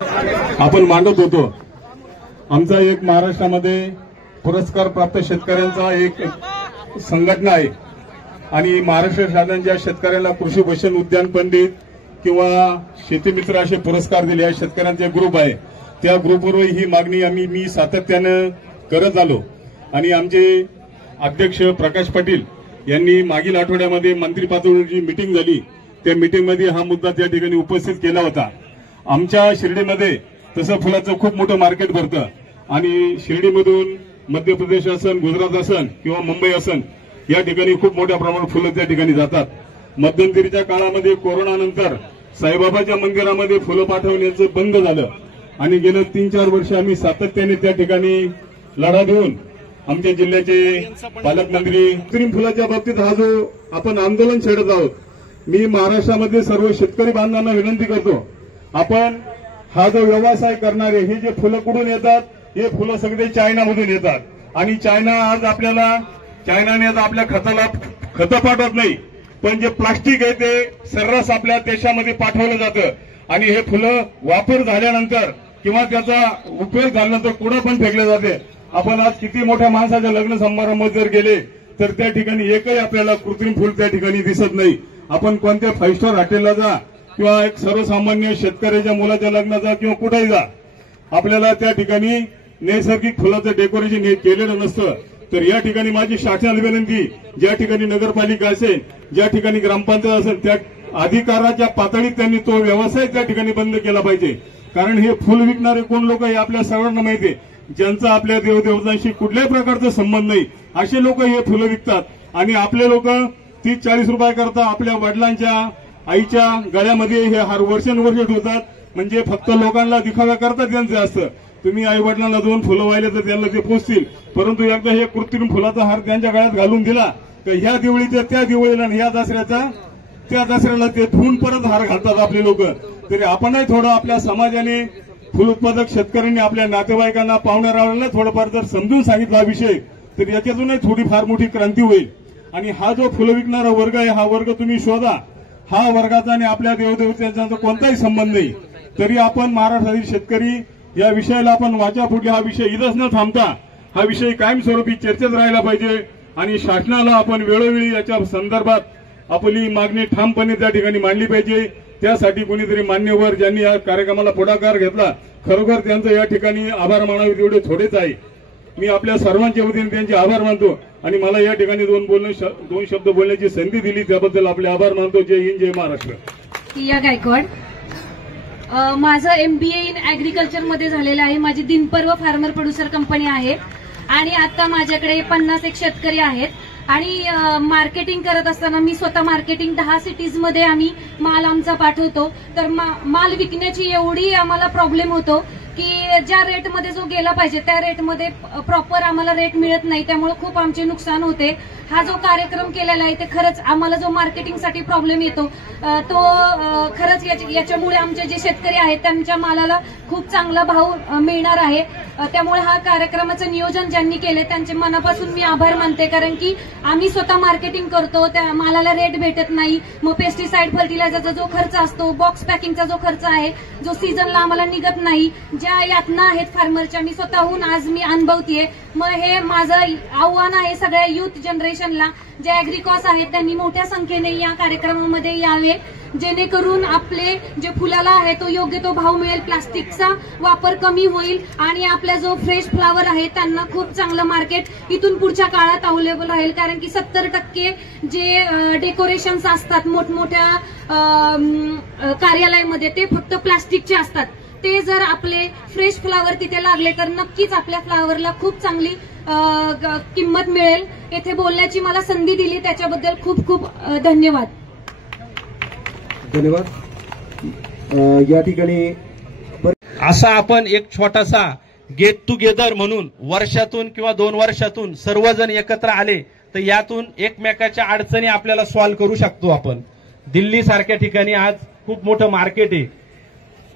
आपण मांडत होतो। आमचा एक महाराष्ट्रामध्ये पुरस्कार प्राप्त शेतकऱ्यांचा एक संघटना आहे आणि महाराष्ट्र शासनाच्या शेतकऱ्याला कृषी भूषण उद्यान पंडित किंवा शेतीमित्र असे पुरस्कार दिले आहे। शेतकऱ्यांचे ग्रुप आहे, त्या ग्रुपवर ही मागणी मी सातत्याने करत आलो आणि आमचे अध्यक्ष प्रकाश पाटील यांनी मागील आठवड्यामध्ये मंत्री पातळीवरची मीटिंग झाली, त्या मीटिंगमध्ये हा मुद्दा त्या ठिकाणी उपस्थित केला होता। आमच्या शिर्डीमध्ये तसं फुलाचं खूप मोठं मार्केट भरतं आणि शिर्डीमधून मध्य प्रदेश असन, गुजरात असन किंवा मुंबई असन या ठिकाणी खूप मोठ्या प्रमाणात फुलं त्या ठिकाणी जातात। मध्यंतरीच्या काळामध्ये कोरोनानंतर साईबाबाच्या मंदिरामध्ये फुलं पाठवण्याचं बंद झालं आणि गेल्या 3-4 वर्ष आम्ही सातत्याने त्या ठिकाणी लढा देऊन आमच्या जिल्ह्याचे पालकमंत्री कृत्रिम फुलाच्या बाबतीत हा जो आपण आंदोलन छेडत आहोत, मी महाराष्ट्रामध्ये सर्व शेतकरी बांधवांना विनंती करतो, आपण हा जो व्यवसाय करणारे हे जे फुलं कुठून येतात, हे फुलं सगळे चायनामधून येतात आणि चायना आज चायनाने आता आपल्या खतं पाठवत नाही, पण जे प्लास्टिक आहे ते सर्रास आपल्या देशामध्ये पाठवलं जातं आणि हे फुलं वापर झाल्यानंतर किंवा त्याचा उपयोग झाल्यानंतर कुठं पण फेकले जाते। आपण आज किती मोठ्या माणसाच्या लग्न समारंभात जर गेले तर त्या ठिकाणी एकही आपल्याला कृत्रिम फुल त्या ठिकाणी दिसत नाही। आपण कोणत्या 5 स्टार हॉटेलला जा किंवा एक सर्वसामान्य शेतकऱ्याच्या मुलाच्या लग्नात जा किंवा कुठेही जा, आपल्याला त्या ठिकाणी नैसर्गिक फुलाचं डेकोरेशन केलेलं नसतं। तर या ठिकाणी माझी शासनाला विनंती, ज्या ठिकाणी नगरपालिका असेल, ज्या ठिकाणी ग्रामपंचायत असेल, त्या अधिकाराच्या पातळीत त्यांनी तो व्यवसाय त्या ठिकाणी बंद केला पाहिजे। कारण हे फुल विकणारे कोण लोक हे आपल्या सर्वांना माहिती आहे, ज्यांचा आपल्या देवदेवतांशी कुठल्याही प्रकारचा संबंध नाही असे लोक हे फुलं विकतात आणि आपले लोक 30-40 रुपये करता आपल्या वडिलांच्या आईच्या गळ्यामध्ये हे हार वर्षानुवर्ष ठेवतात, म्हणजे फक्त लोकांना दिखावा करतात त्यांचे असतं। तुम्ही आई वडिलांना 2 फुलं वाहिले तर त्यांना ते पोचतील, परंतु एकदा हे कृत्रिम फुलाचा हार त्यांच्या गळ्यात घालून दिला तर ह्या दिवाळीच्या त्या दिवाळीला आणि ह्या दसऱ्याचा त्या दसऱ्याला ते ठेवून परत हार घालतात आपले लोक। तरी आपणही थोडं आपल्या समाजाने फुल उत्पादक शेतकऱ्यांनी आपल्या नातेवाईकांना पाहुण्या रावळ्यांना थोडंफार जर समजून सांगितला हा विषय तर याच्यातूनही थोडी फार मोठी क्रांती होईल। आणि हा जो फुलं विकणारा वर्ग आहे हा वर्ग तुम्ही शोधा, हा वर्गाचा आणि आपल्या देवदेवतांचा कोणताही संबंध नाही। तरी आपण महाराष्ट्रातील शेतकरी या विषयाला आपण वाचा फुटली, हा विषय इथंच न थांबता हा विषय कायमस्वरूपी चर्चेत राहिला पाहिजे आणि शासनाला आपण वेळोवेळी याच्या संदर्भात आपली मागणी ठामपणे त्या ठिकाणी मांडली पाहिजे। त्यासाठी कोणीतरी मान्यवर ज्यांनी या कार्यक्रमाला पुढाकार घेतला, खरोखर त्यांचं या ठिकाणी आभार मानावे तेवढे थोडेच आहे। मी आपल्या सर्वांच्या वतीने त्यांचे आभार मानतो आणि मला या ठिकाणी 2 शब्द बोलण्याची संधी दिली त्याबद्दल आपले आभार मानतो। जय हिंद, जय महाराष्ट्र। या गायकवाड, माझं MBA इन ऍग्रिकल्चर मध्ये झालेलं आहे। माझी दिनपर्व फार्मर प्रोड्युसर कंपनी आहे आणि आता माझ्याकडे 51 शेतकरी आहेत आणि मार्केटिंग करत असताना मी स्वतः मार्केटिंग 10 सिटीज मध्ये आम्ही माल आमचा पाठवतो। तर माल विकण्याची एवढी आम्हाला प्रॉब्लेम होतो की ज्या रेटमध्ये जो गेला पाहिजे त्या रेटमध्ये प्रॉपर आम्हाला रेट मिळत नाही, त्यामुळे खूप आमचे नुकसान होते। हा जो कार्यक्रम केलेला आहे ते खरंच आम्हाला जो मार्केटिंगसाठी प्रॉब्लेम येतो तो खरंच याच्यामुळे आमचे जे शेतकरी आहेत त्यांच्या मालाला खूप चांगला भाव मिळणार आहे। त्यामुळे हा कार्यक्रमाचं नियोजन ज्यांनी केले त्यांचे मनापासून मी आभार मानते, कारण की आम्ही स्वतः मार्केटिंग करतो, त्या मालाला रेट भेटत नाही, मग पेस्टिसाइड फर्टिलायझरचा जो खर्च असतो, बॉक्स पॅकिंगचा जो खर्च आहे जो सीझनला आम्हाला निघत नाही, ज्या यातना आहेत फार्मरच्या मी स्वतःहून आज मी अनुभवतीये। मग हे माझं आव्हान आहे सगळ्या युथ जनरेशनला, जे ऍग्रिकॉस आहेत त्यांनी मोठ्या संख्येने या कार्यक्रमामध्ये यावे, जेणेकरून आपले जे फुलाला आहे तो योग्य तो भाव मिळेल, प्लास्टिकचा वापर कमी होईल आणि आपल्या जो फ्रेश फ्लावर आहे त्यांना खूप चांगलं मार्केट इथून पुढच्या काळात अवेलेबल राहील। कारण की 70% जे डेकोरेशन्स असतात मोठमोठ्या कार्यालयामध्ये ते फक्त प्लास्टिकचे असतात, ते जर आपले फ्रेश फ्लावर तिथे लागले तर नक्कीच आपल्या फ्लावरला खूप चांगली किंमत मिळेल। येथे बोलण्याची मला संधी दिली त्याच्याबद्दल खूप खूप धन्यवाद। या ठिकाणी असा आपण एक छोटासा गेट टुगेदर म्हणून वर्षातून किंवा 2 वर्षातून सर्वजण एकत्र आले तर यातून एकमेकाच्या अडचणी आपल्याला सॉल्व्ह करू शकतो आपण। दिल्ली सारख्या ठिकाणी आज खूप मोठं मार्केट आहे,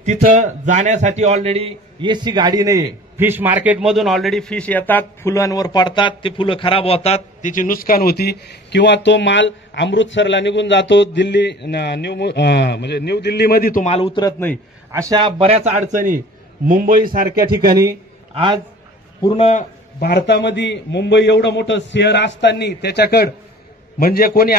तिथं जाण्यासाठी ऑलरेडी एसची गाडी नाही। फिश मार्केटमधून ऑलरेडी फिश येतात, फुलांवर पडतात, ते फुलं खराब होतात, त्याची नुकसान होती किंवा तो माल अमृतसरला निघून जातो, न्यू दिल्लीमध्ये तो माल उतरत नाही। अशा बऱ्याच अडचणी मुंबई सारख्या ठिकाणी आज पूर्ण भारतामध्ये मुंबई एवढं मोठं शहर असताना त्याच्याकडे म्हणजे कोणी